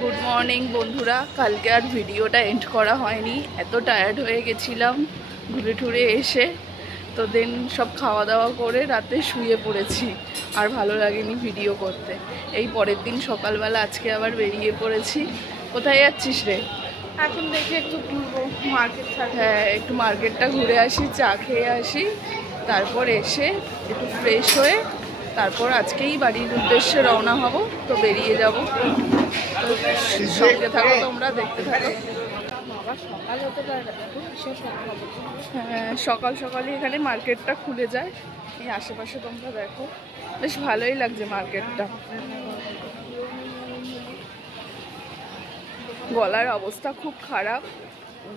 Good morning বন্ধুরা। কালকে আর ভিডিওটা এন্ড করা হয়নি, এত টায়ার্ড হয়ে গেছিলাম ঘুরে টুরে এসে। তো দেন সব খাওয়া দাওয়া করে রাতে শুয়ে পড়েছি, আর ভালো লাগেনি ভিডিও করতে। এই পরের দিন সকালবেলা আজকে আবার বেরিয়ে পড়েছি। কোথায় যাচ্ছিস রে? এখন দেখে একটু ঘুরবো, মার্কেট থাকে। হ্যাঁ, একটু মার্কেটটা ঘুরে আসি, চা খেয়ে আসি, তারপর এসে একটু ফ্রেশ হয়ে তারপর আজকেই বাড়ির উদ্দেশ্যে রওনা হব। তো বেরিয়ে যাব, সঙ্গে থাকো, তোমরা দেখতে থাকো। সকাল হতে পারে, হ্যাঁ, সকাল সকালই এখানে মার্কেটটা খুলে যায়। এই আশেপাশে তোমরা দেখো, বেশ ভালোই লাগছে মার্কেটটা। গলার অবস্থা খুব খারাপ,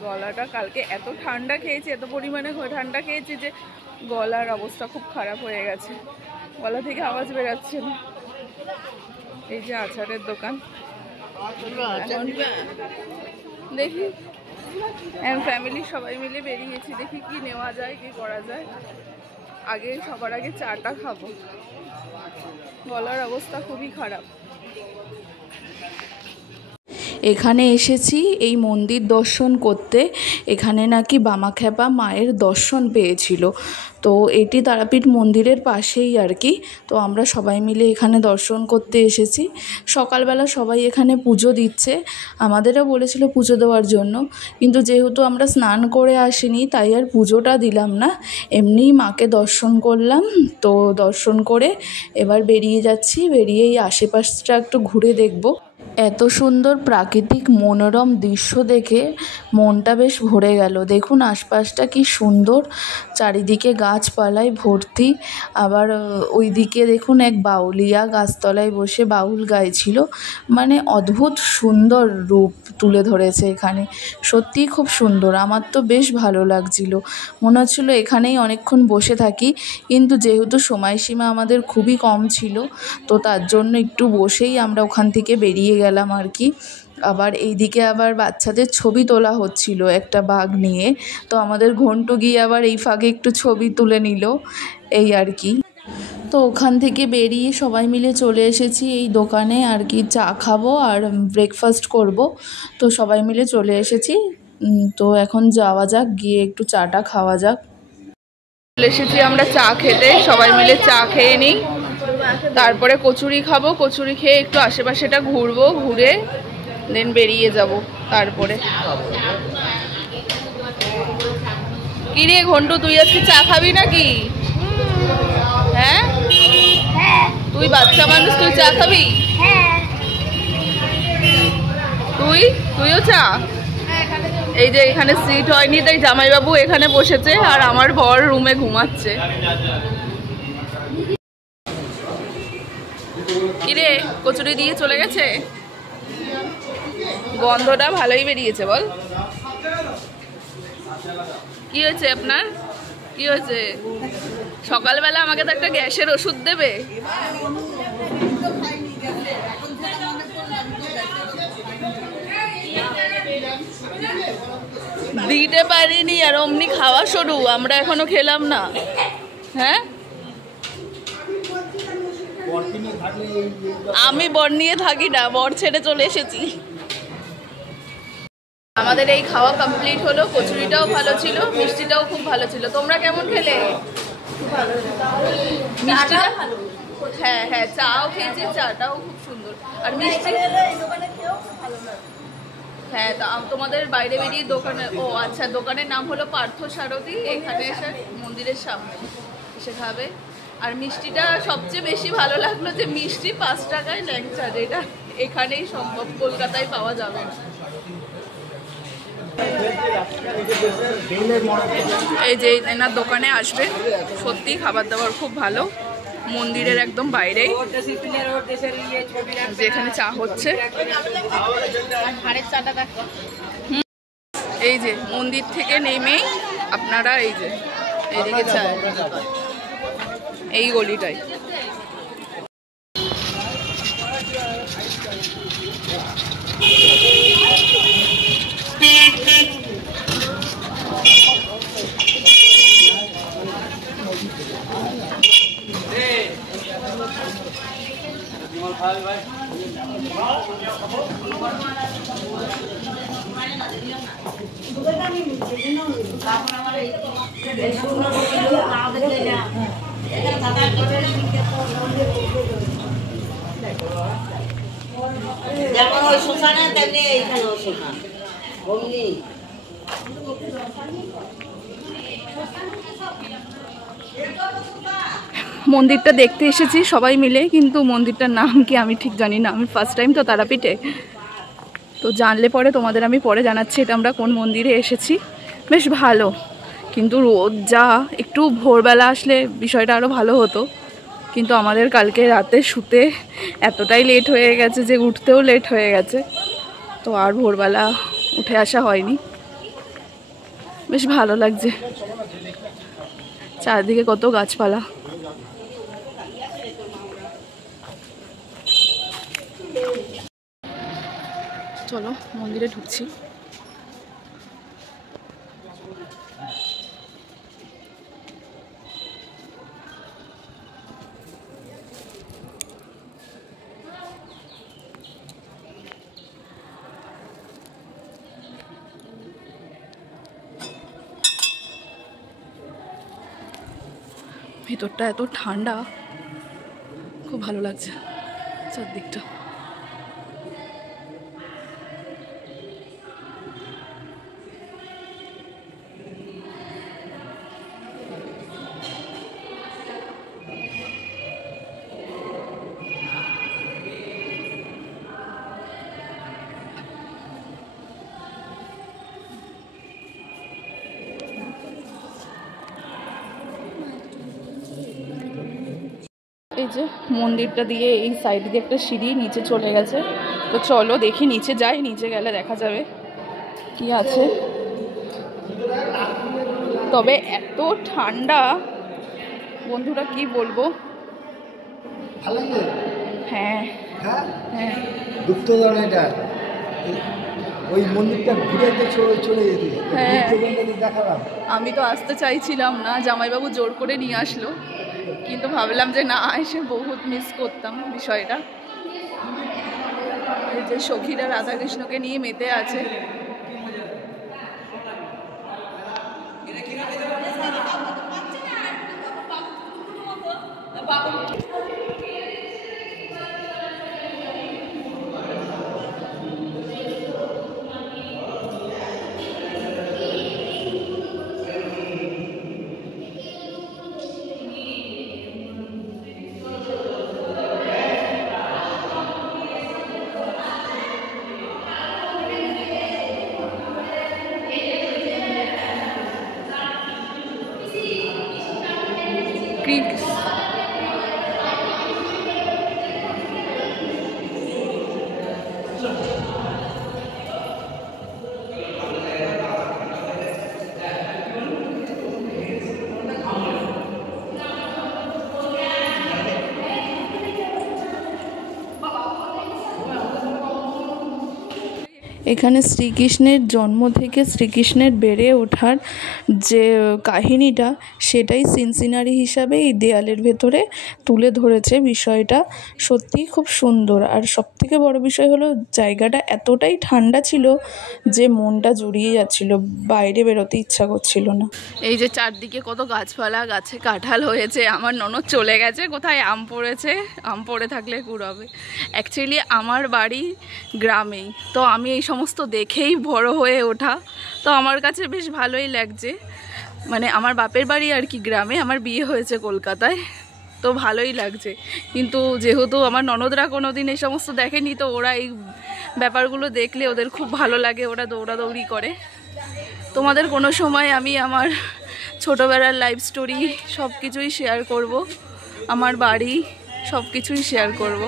গলাটা কালকে এত ঠান্ডা খেয়েছি, এত পরিমাণে ঠান্ডা খেয়েছি যে গলার অবস্থা খুব খারাপ হয়ে গেছে, গলা থেকে আওয়াজ বেরাচ্ছে না। এই যে আচারের দোকান, দেখি ফ্যামিলি সবাই মিলে বেরিয়েছি, দেখি কি নেওয়া যায়, কি করা যায়। আগে সবার আগে চাটা খাবো, গলার অবস্থা খুবই খারাপ। এখানে এসেছি এই মন্দির দর্শন করতে। এখানে নাকি বামাখ্যাপা মায়ের দর্শন পেয়েছিল। তো এটি তারাপীঠ মন্দিরের পাশেই আর কি। তো আমরা সবাই মিলে এখানে দর্শন করতে এসেছি। সকালবেলা সবাই এখানে পুজো দিচ্ছে, আমাদেরও বলেছিল পুজো দেওয়ার জন্য, কিন্তু যেহেতু আমরা স্নান করে আসিনি তাই আর পুজোটা দিলাম না, এমনিই মাকে দর্শন করলাম। তো দর্শন করে এবার বেরিয়ে যাচ্ছি, বেরিয়ে এই আশেপাশটা একটু ঘুরে দেখব। এত সুন্দর প্রাকৃতিক মনোরম দৃশ্য দেখে মনটা বেশ ভরে গেল। দেখুন আশপাশটা কি সুন্দর, চারিদিকে গাছপালায় ভর্তি। আবার ওইদিকে দেখুন এক বাউলিয়া গাছতলায় বসে বাউল গাইছিল, মানে অদ্ভুত সুন্দর রূপ তুলে ধরেছে এখানে। সত্যিই খুব সুন্দর, আমার তো বেশ ভালো লাগছিল, মনে হচ্ছিলো এখানেই অনেকক্ষণ বসে থাকি। কিন্তু যেহেতু সময়সীমা আমাদের খুবই কম ছিল, তো তার জন্য একটু বসেই আমরা ওখান থেকে বেরিয়ে গেলাম আর কি। আবার এইদিকে আবার বাচ্চাদের ছবি তোলা হচ্ছিল একটা বাঘ নিয়ে, তো আমাদের ঘন্টু গিয়ে আবার এই ফাঁকে একটু ছবি তুলে নিল, এই আর কি। তো ওখান থেকে বেরিয়ে সবাই মিলে চলে এসেছি এই দোকানে আর কি, চা খাবো আর ব্রেকফাস্ট করব। তো সবাই মিলে চলে এসেছি। তো এখন যাওয়া যাক, গিয়ে একটু চাটা খাওয়া যাক। চলে এসেছি আমরা চা খেতে, সবাই মিলে চা খেয়ে নিই, তারপরে কচুরি খাবো। কচুরি খেয়ে একটু আশেপাশেটা ঘুরবো, ঘুরে দেন বেরিয়ে যাব। তারপরে কি রে ঘন্টু, তুই আজকে চা খাবি নাকি? হ্যাঁ, তুই বাচ্চা মানুষ, তুই চা খাবি? তুইও চা? এই যে এখানে সিট হয়নি তাই জামাইবাবু এখানে বসেছে, আর আমার বর রুমে ঘুমাচ্ছে। কিরে, কচুরি দিয়ে চলে গেছে, গন্ধটা ভালোই বেরিয়েছে। বল কি হয়েছে আপনার, কি হয়েছে? সকালবেলা আমাকে তো একটা গ্যাসের ওষুধ দেবে। দিতে পারিনি, আর অমনি খাওয়া শুরু, আমরা এখনো খেলাম না। হ্যাঁ, আমি বর নিয়ে থাকি না, বর ছেড়ে চলে এসেছি। আমাদের এই খাওয়া কমপ্লিট হলো, কচুরিটাও ভালো ছিল, মিষ্টিটাও খুব ভালো ছিল। তোমরা কেমন খেলে? মিষ্টিটা ভালো, হ্যাঁ হ্যাঁ, চাও খেয়েছি, চাটাও খুব সুন্দর, আর মিষ্টি। হ্যাঁ, তা তোমাদের বাইরে বেরিয়ে দোকানে, ও আচ্ছা, দোকানের নাম হলো পার্থ সারথী, এখানে এসে মন্দিরের সামনে এসে খাবে। আর মিষ্টিটা সবচেয়ে বেশি ভালো লাগলো যে মিষ্টি 5 টাকায় ল্যাংচা, যেটা এখানেই সম্ভব, কলকাতায় পাওয়া যাবে না। এই যে এনার দোকানে আসবে, সত্যি খাবার দাবার খুব ভালো। মন্দিরের একদম বাইরেই, যেখানে চা হচ্ছে। এই যে মন্দির থেকে নেমেই আপনারা এই যে এইদিকে চা, এই গলিটাই। যেমন ওই শ্মশানে তেমনি এইখানেও শ্মশান অমনি। মন্দিরটা দেখতে এসেছি সবাই মিলে, কিন্তু মন্দিরটার নাম কি আমি ঠিক জানি না। আমি ফার্স্ট টাইম তো তারাপীঠে, তো জানলে পরে তোমাদের আমি পরে জানাচ্ছি এটা আমরা কোন মন্দিরে এসেছি। বেশ ভালো, কিন্তু রোদ যা, একটু ভোরবেলা আসলে বিষয়টা আরও ভালো হতো। কিন্তু আমাদের কালকে রাতে শুতে এতটাই লেট হয়ে গেছে যে উঠতেও লেট হয়ে গেছে, তো আর ভোরবেলা উঠে আসা হয়নি। বেশ ভালো লাগছে, চারদিকে কত গাছপালা। চলো মন্দিরে ঢুকছি। ভেতরটা এত ঠান্ডা, খুব ভালো লাগছে চারদিকটা। এই যে মন্দিরটা দিয়ে এই সাইড দিয়ে একটা সিঁড়ি নিচে চলে গেছে, তো চলো দেখি নিচে যাই, নিচে গেলে দেখা যাবে কি আছে। তবে এত ঠান্ডা বন্ধুরা, কি বলবো। হ্যাঁ হ্যাঁ, গুপ্তধনেটা ওই মন্দিরটা ঘুরে চলে যেতে হ্যাঁ। দেখালাম। আমি তো আসতে চাইছিলাম না, জামাইবাবু জোর করে নিয়ে আসলো, কিন্তু ভাবলাম যে না এসে বহুত মিস করতাম বিষয়টা। এই যে সখীরা রাধাকৃষ্ণকে নিয়ে মেতে আছে। এখানে শ্রীকৃষ্ণের জন্ম থেকে শ্রীকৃষ্ণের বেড়ে ওঠার যে কাহিনীটা, সেটাই সিনসিনারি হিসাবে এই দেয়ালের ভেতরে তুলে ধরেছে। বিষয়টা সত্যিই খুব সুন্দর, আর সবথেকে বড় বিষয় হলো জায়গাটা এতটাই ঠান্ডা ছিল যে মনটা জুড়িয়ে যাচ্ছিল, বাইরে বেরোতে ইচ্ছা করছিল না। এই যে চারদিকে কত গাছপালা, গাছে কাঁঠাল হয়েছে। আমার ননদ চলে গেছে কোথায়, আম পড়েছে, আম পড়ে থাকলে কুড়াবে। অ্যাকচুয়ালি আমার বাড়ি গ্রামেই, তো আমি এই সমস্ত দেখেই বড় হয়ে ওঠা, তো আমার কাছে বেশ ভালোই লাগছে। মানে আমার বাপের বাড়ি আর কি গ্রামে, আমার বিয়ে হয়েছে কলকাতায়, তো ভালোই লাগছে। কিন্তু যেহেতু আমার ননদরা কোনো দিন এই সমস্ত দেখেনি, তো ওরা এই ব্যাপারগুলো দেখলে ওদের খুব ভালো লাগে, ওরা দৌড়াদৌড়ি করে। তোমাদের কোনো সময় আমি আমার ছোটোবেলার লাইফ স্টোরি সব কিছুই শেয়ার করব, আমার বাড়ি সব কিছুই শেয়ার করব।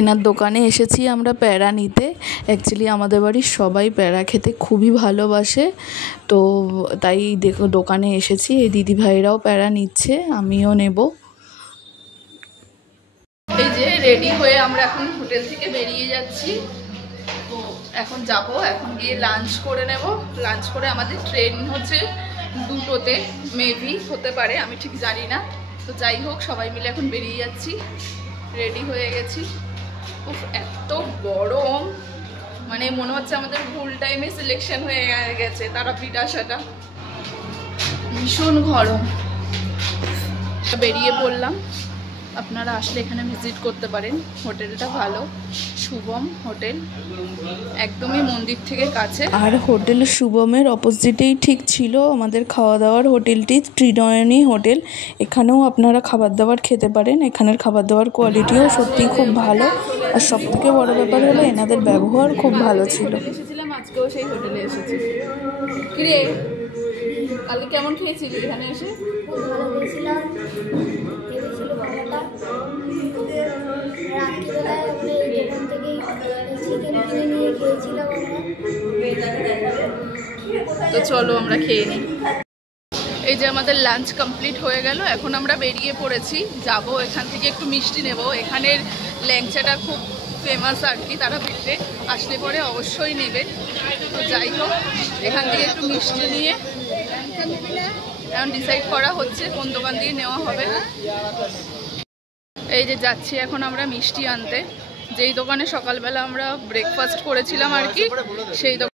এনার দোকানে এসেছি আমরা প্যারা নিতে। অ্যাকচুয়ালি আমাদের বাড়ির সবাই প্যারা খেতে খুবই ভালোবাসে, তো তাই দোকানে এসেছি। এই দিদিভাইরাও প্যারা নিচ্ছে, আমিও নেব। যে রেডি হয়ে আমরা এখন হোটেল থেকে বেরিয়ে যাচ্ছি। তো এখন যাব, এখন গিয়ে লাঞ্চ করে নেব। লাঞ্চ করে আমাদের ট্রেন হচ্ছে 2টোতে, মেবি হতে পারে, আমি ঠিক জানি না। তো যাই হোক, সবাই মিলে এখন বেরিয়ে যাচ্ছি, রেডি হয়ে গেছি। উফ, এত গরম, মানে মনে হচ্ছে আমাদের ভুল টাইমে সিলেকশন হয়ে গেছে তারাপীঠ আসাটা। ভীষণ গরম। বেরিয়ে পড়লাম, আপনারা আসলে এখানে ভিজিট করতে পারেন। হোটেলটা ভালো, শুভম হোটেল, একদমই মন্দির থেকে কাছে। আর হোটেল শুভমের অপোজিটেই ঠিক ছিল আমাদের খাওয়া দাওয়ার হোটেলটি, ত্রিনয়নী হোটেল। এখানেও আপনারা খাবার দাবার খেতে পারেন। এখানের খাবার দাবার কোয়ালিটিও সত্যিই খুব ভালো, আর সবথেকে বড় ব্যাপার হলো এনাদের ব্যবহার খুব ভালো ছিল। এসেছিলাম, আজকেও সেই হোটেলে এসেছি। কিরে, কালকে কেমন খেয়েছিলি এখানে এসে? খুব ভালো খেয়েছিলাম, ভেবেছিল খাবারটা। রাত্রিবেলায় আমরা এই দোকান থেকেই চিকেন কিনে নিয়ে খেয়েছিলাম আমরা। তো চলো আমরা খেয়ে নিই। এই যে আমাদের লাঞ্চ কমপ্লিট হয়ে গেল, এখন আমরা বেরিয়ে পড়েছি, যাব এখান থেকে একটু মিষ্টি নেব। এখানের ল্যাংচাটা খুব ফেমাস আর কি, তারাপীঠে আসলে পরে অবশ্যই নেবেন। তো যাই হোক, এখান থেকে একটু মিষ্টি নিয়ে এখন ডিসাইড করা হচ্ছে কোন দোকান দিয়ে নেওয়া হবে। এই যে যাচ্ছি এখন আমরা মিষ্টি আনতে, যেই দোকানে সকালবেলা আমরা ব্রেকফাস্ট করেছিলাম আর কি, সেই দোকান।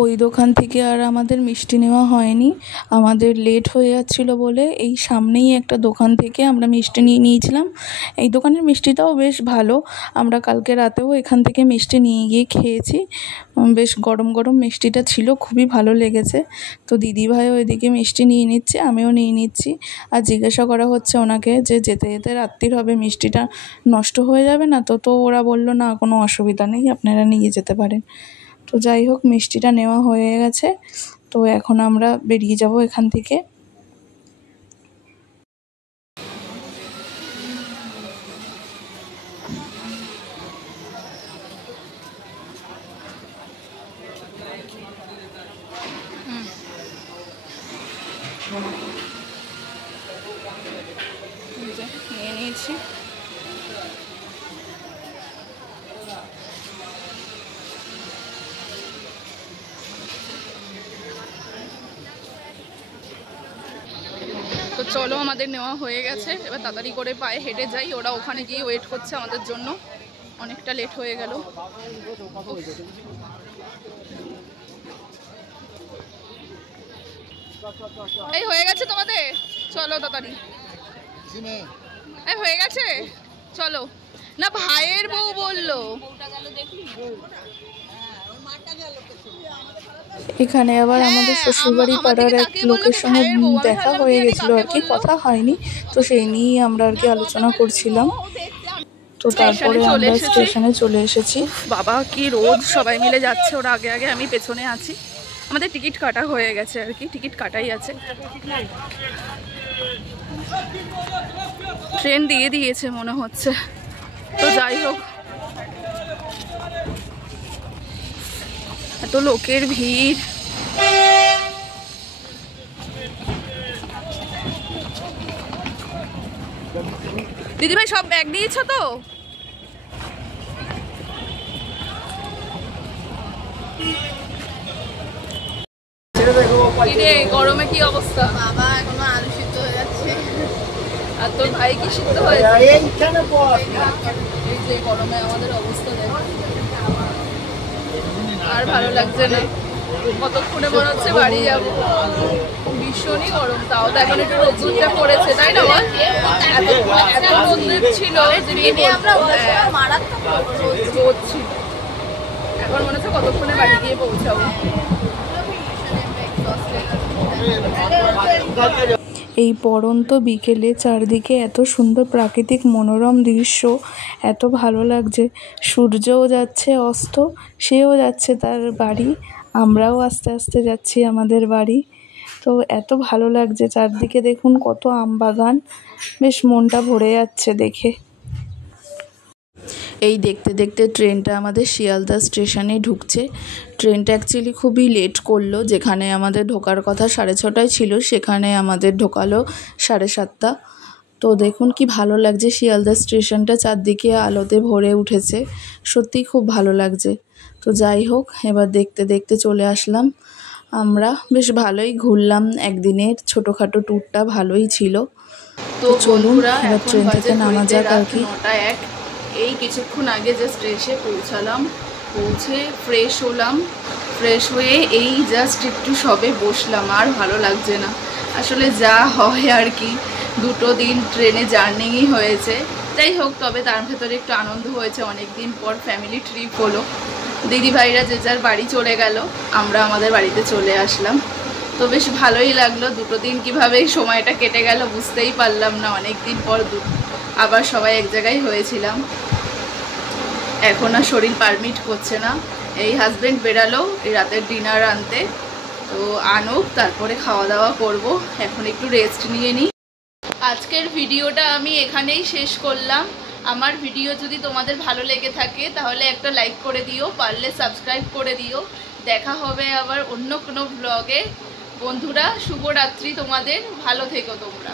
ওই দোকান থেকে আর আমাদের মিষ্টি নেওয়া হয়নি, আমাদের লেট হয়ে যাচ্ছিলো বলে এই সামনেই একটা দোকান থেকে আমরা মিষ্টি নিয়ে নিয়েছিলাম। এই দোকানের মিষ্টিটাও বেশ ভালো, আমরা কালকে রাতেও এখান থেকে মিষ্টি নিয়ে গিয়ে খেয়েছি। বেশ গরম গরম মিষ্টিটা ছিল, খুবই ভালো লেগেছে। তো দিদিভাই ওইদিকে মিষ্টি নিয়ে নিচ্ছে, আমিও নিয়ে নিচ্ছি। আর জিজ্ঞাসা করা হচ্ছে ওনাকে যে যেতে যেতে রাত্রির হবে, মিষ্টিটা নষ্ট হয়ে যাবে না তো? তো ওরা বললো না, কোনো অসুবিধা নেই, আপনারা নিয়ে যেতে পারেন। তো যাই হোক, মিষ্টিটা নেওয়া হয়ে গেছে। তো এখন আমরা বেরিয়ে যাব এখান থেকে। নিয়ে নিয়েছি। তো চলো, আমাদের নেওয়া হয়ে গেছে, এবার তাড়াতাড়ি করে পায়ে হেঁটে যাই। ওরা ওখানে গিয়ে ওয়েট করছে আমাদের জন্য, অনেকটা লেট হয়ে গেল। এই হয়ে গেছে তোমাদের? চলো তাড়াতাড়ি। এই হয়ে গেছে, চলো। না, ভাইয়ের বউ বললো। এখানে আবার আমাদের শ্বশুরবাড়ি পাড়ার এক লোকের সঙ্গে দেখা হয়ে গেছিল আর কি, কথা হয়নি, তো সেই নিয়েই আমরা আর কি আলোচনা করছিলাম। তো তারপরে আমরা স্টেশনে চলে এসেছি। বাবা কি রোদ, সবাই মিলে যাচ্ছে, ওরা আগে আগে, আমি পেছনে আছি। আমাদের টিকিট কাটা হয়ে গেছে আর কি, টিকিট কাটাই আছে। ট্রেন দিয়ে দিয়েছে মনে হচ্ছে। তো যাই হোক, এত লোকের ভিড়। দিদিভাই সব ব্যাগ দিয়েছ তো? গরমে কি অবস্থা? বাবা এখনো আলু সিদ্ধ হয়ে যাচ্ছে। আর তোর ভাই কি সিদ্ধ হয়েছে? এই যে গরমে আমাদের অবস্থা দেখো, আর ভালো লাগছে না। কতক্ষণে মনে হচ্ছে বাড়ি যাবো, ভীষণই গরম। তাও তো এখন একটু রোদ্দুরটা পড়েছে, তাই না বল? এত রোদ্দুর ছিল যে রোদ ছিল, এখন মনে হচ্ছে কতক্ষণে বাড়ি গিয়ে পৌঁছাবো। এই পড়ন্ত বিকেলে চারদিকে এত সুন্দর প্রাকৃতিক মনোরম দৃশ্য, এত ভালো লাগছে। সূর্যও যাচ্ছে অস্ত, সেও যাচ্ছে তার বাড়ি, আমরাও আস্তে আস্তে যাচ্ছি আমাদের বাড়ি। তো এত ভালো লাগছে, চারদিকে দেখুন কত আম বাগান, বেশ মনটা ভরে যাচ্ছে দেখে। এই দেখতে দেখতে ট্রেনটা আমাদের শিয়ালদা স্টেশনে ঢুকছে। ট্রেনটা অ্যাকচুয়ালি খুবই লেট করলো, যেখানে আমাদের ঢোকার কথা 6:30 ছিল সেখানে আমাদের ঢোকালো 7:30। তো দেখুন কি ভালো লাগছে, শিয়ালদা স্টেশনটা চারদিকে আলোতে ভরে উঠেছে, সত্যিই খুব ভালো লাগছে। তো যাই হোক, এবার দেখতে দেখতে চলে আসলাম আমরা। বেশ ভালোই ঘুরলাম, একদিনের ছোটোখাটো ট্যুরটা ভালোই ছিল। তো চলুন এবার ট্রেন থেকে নামা যাক আর কি। 9:01 এই কিছুক্ষণ আগে জাস্ট এসে পৌঁছালাম, পৌঁছে ফ্রেশ হলাম, ফ্রেশ হয়ে এই জাস্ট একটু সবে বসলাম। আর ভালো লাগছে না আসলে, যা হয় আর কি, 2 দিন ট্রেনে জার্নিই হয়েছে। যাই হোক, তবে তার ভেতরে একটু আনন্দ হয়েছে, অনেক দিন পর ফ্যামিলি ট্রিপ হলো। দিদিভাইরা যে যার বাড়ি চলে গেল, আমরা আমাদের বাড়িতে চলে আসলাম। তো বেশ ভালোই লাগলো, 2 দিন কীভাবে সময়টা কেটে গেল বুঝতেই পারলাম না। অনেক দিন পর আবার সবাই এক জায়গায় হয়েছিলাম। এখন আর শরীর পারমিট করছে না। এই হাজব্যান্ড বেরালো এই রাতের ডিনার আনতে, তো আনুক, তারপরে খাওয়া দাওয়া করব। এখন একটু রেস্ট নিয়ে নিই। আজকের ভিডিওটা আমি এখানেই শেষ করলাম। আমার ভিডিও যদি তোমাদের ভালো লেগে থাকে তাহলে একটা লাইক করে দিও, পারলে সাবস্ক্রাইব করে দিও। দেখা হবে আবার অন্য কোনো ব্লগে। বন্ধুরা, শুভরাত্রি তোমাদের, ভালো থেকো তোমরা।